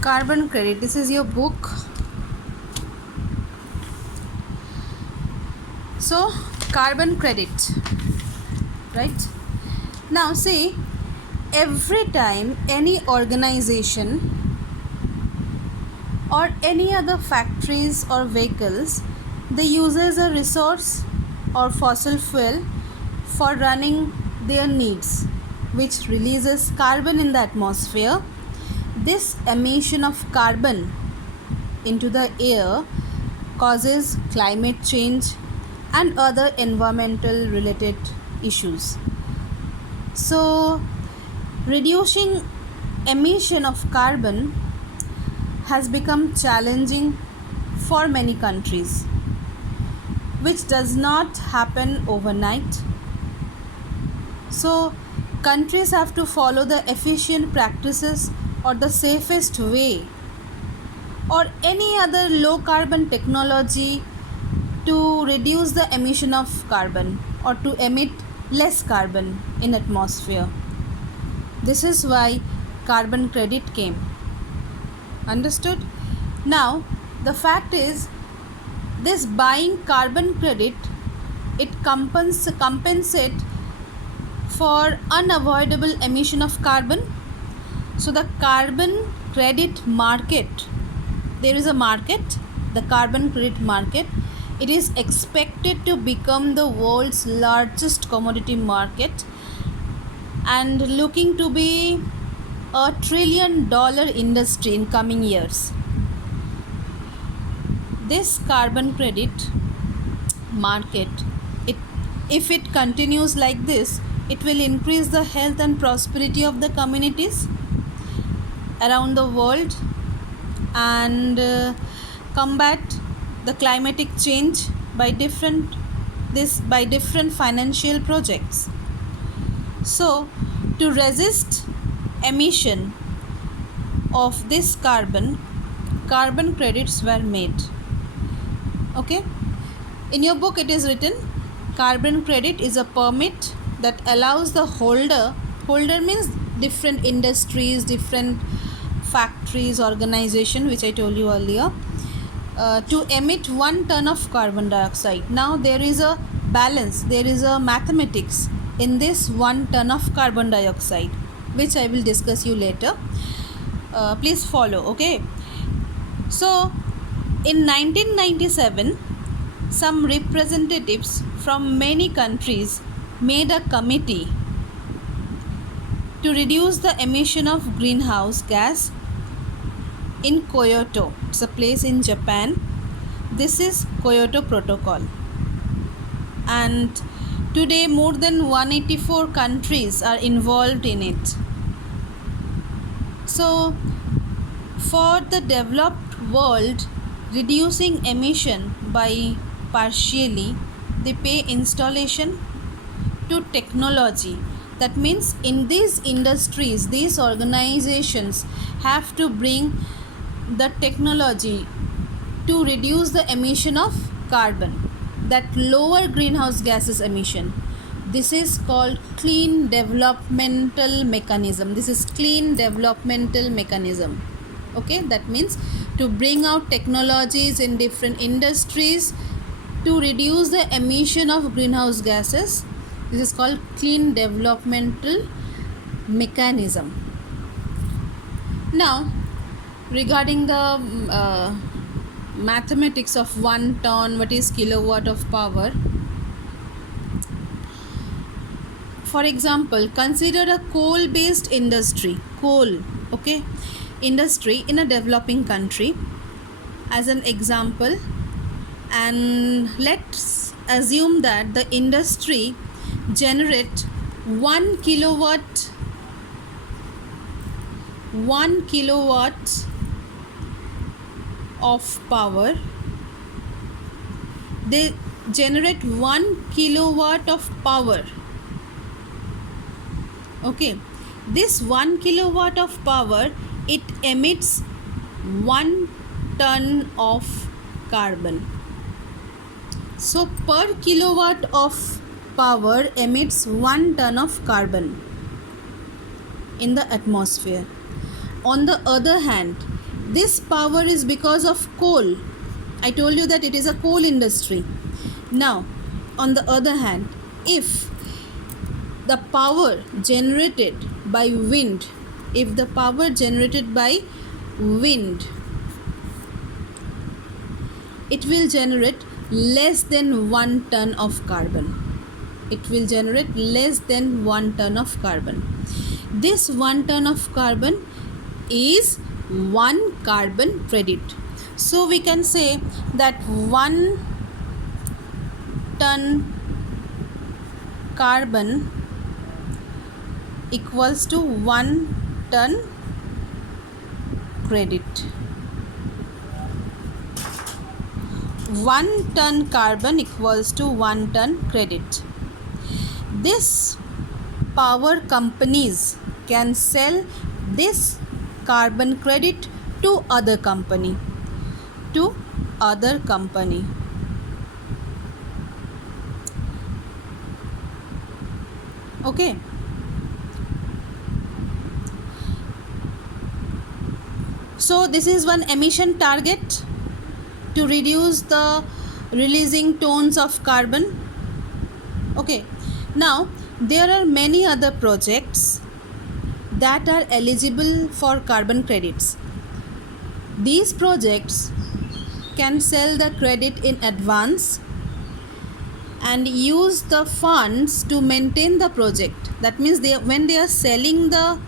Carbon credit. This is your book. So, carbon credit, right? Now, see, every time any organization or any other factories or vehicles, they uses a resource or fossil fuel for running their needs, which releases carbon in the atmosphere. This emission of carbon into the air causes climate change and other environmental related issues. So, reducing emission of carbon has become challenging for many countries, which does not happen overnight. So, countries have to follow the efficient practices or the safest way or any other low carbon technology to reduce the emission of carbon or to emit less carbon in atmosphere. This is why carbon credit came. Understood? Now, the fact is, this buying carbon credit, it compensate for unavoidable emission of carbon. So the carbon credit market, there is a market, the carbon credit market. It is expected to become the world's largest commodity market and looking to be a $1 trillion industry in coming years. This carbon credit market, if it continues like this, it will increase the health and prosperity of the communities around the world and combat the climatic change by different financial projects. So, to resist emission of this carbon credits were made. Okay, in your book it is written, carbon credit is a permit that allows the holder means different industries, different factories, organization, which I told you earlier, to emit 1 ton of carbon dioxide. Now there is a balance, there is a mathematics in this 1 ton of carbon dioxide, which I will discuss you later. Please follow. Okay, so in 1997 some representatives from many countries made a committee to reduce the emission of greenhouse gas in Kyoto. It's a place in Japan. This is Kyoto Protocol. And today more than 184 countries are involved in it. So, for the developed world, reducing emission by partially, they pay installation to technology. That means in these industries, these organizations have to bring the technology to reduce the emission of carbon, that lower greenhouse gases emission. This is called clean developmental mechanism. This is clean developmental mechanism. Okay, that means to bring out technologies in different industries to reduce the emission of greenhouse gases. This is called clean developmental mechanism. Now, regarding the mathematics of 1 ton, what is kilowatt of power? For example, consider a coal-based industry, industry in a developing country as an example, and let's assume that the industry generate 1 kilowatt of power. They generate 1 kilowatt of power. Okay, this 1 kilowatt of power, it emits 1 ton of carbon. So per kilowatt of power emits 1 ton of carbon in the atmosphere. On the other hand, This power is because of coal. I told you that it is a coal industry. Now, on the other hand, if the power generated by wind, it will generate less than 1 ton of carbon. This 1 ton of carbon is 1 carbon credit. So we can say that 1 ton carbon equals to 1 ton credit. 1 ton carbon equals to 1 ton credit. This power companies can sell this carbon credit to other company. Okay. So this is one emission target to reduce the releasing tons of carbon. Okay. Now there are many other projects that are eligible for carbon credits. These projects can sell the credit in advance and use the funds to maintain the project. That means when they are selling the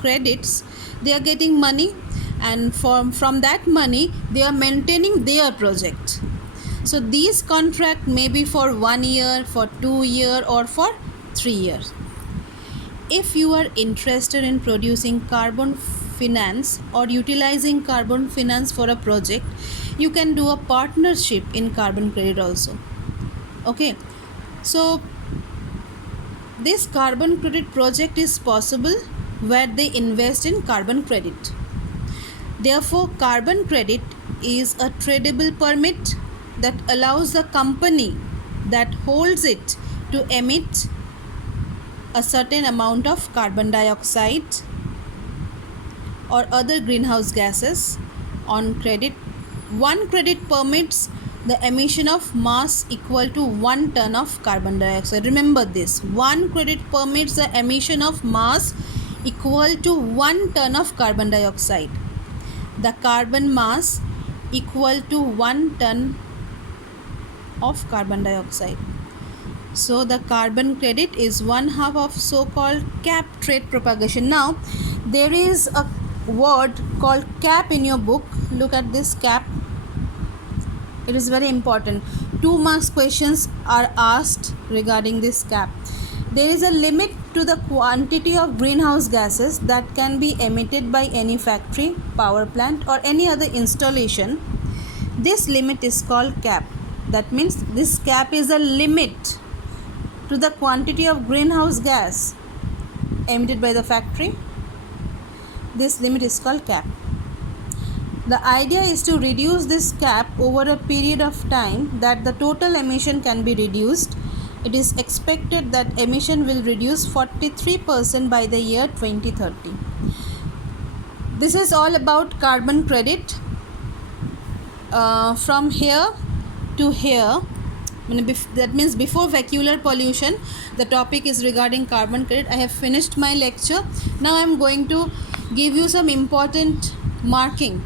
credits, they are getting money, and from that money they are maintaining their project. So these contract may be for 1 year, for 2 years, or for 3 years. If you are interested in producing carbon finance or utilizing carbon finance for a project, you can do a partnership in carbon credit also. Okay, so this carbon credit project is possible where they invest in carbon credit. Therefore, carbon credit is a tradable permit that allows the company that holds it to emit a certain amount of carbon dioxide or other greenhouse gases on credit. One credit permits the emission of mass equal to 1 ton of carbon dioxide. Remember this, one credit permits the emission of mass equal to 1 ton of carbon dioxide. The carbon mass equal to 1 ton of carbon dioxide. So the carbon credit is one half of so-called cap trade propagation. Now there is a word called cap in your book. Look at this cap. It is very important. 2 marks questions are asked regarding this cap. There is a limit to the quantity of greenhouse gases that can be emitted by any factory, power plant, or any other installation. This limit is called cap. That means this cap is a limit to the quantity of greenhouse gas emitted by the factory. This limit is called cap. The idea is to reduce this cap over a period of time that the total emission can be reduced. It is expected that emission will reduce 43% by the year 2030. This is all about carbon credit. From here to here, that means before vehicular pollution, the topic is regarding carbon credit. I have finished my lecture. Now I am going to give you some important marking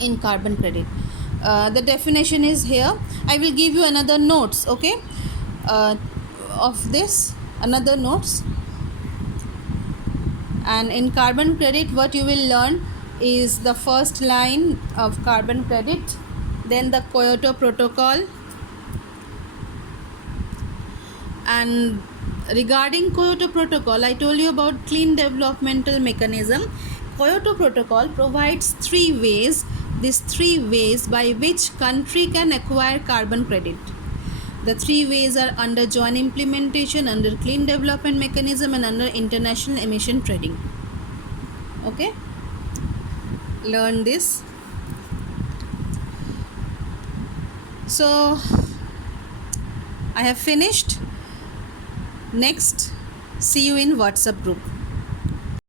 in carbon credit. The definition is here. I will give you another notes, okay, of this, another notes. And in carbon credit, what you will learn is the first line of carbon credit, then the Kyoto Protocol. And regarding Kyoto Protocol, I told you about clean developmental mechanism. Kyoto Protocol provides 3 ways. These 3 ways by which country can acquire carbon credit. The 3 ways are under joint implementation, under clean development mechanism, and under international emission trading. Okay, learn this. So I have finished. Next, see you in WhatsApp group.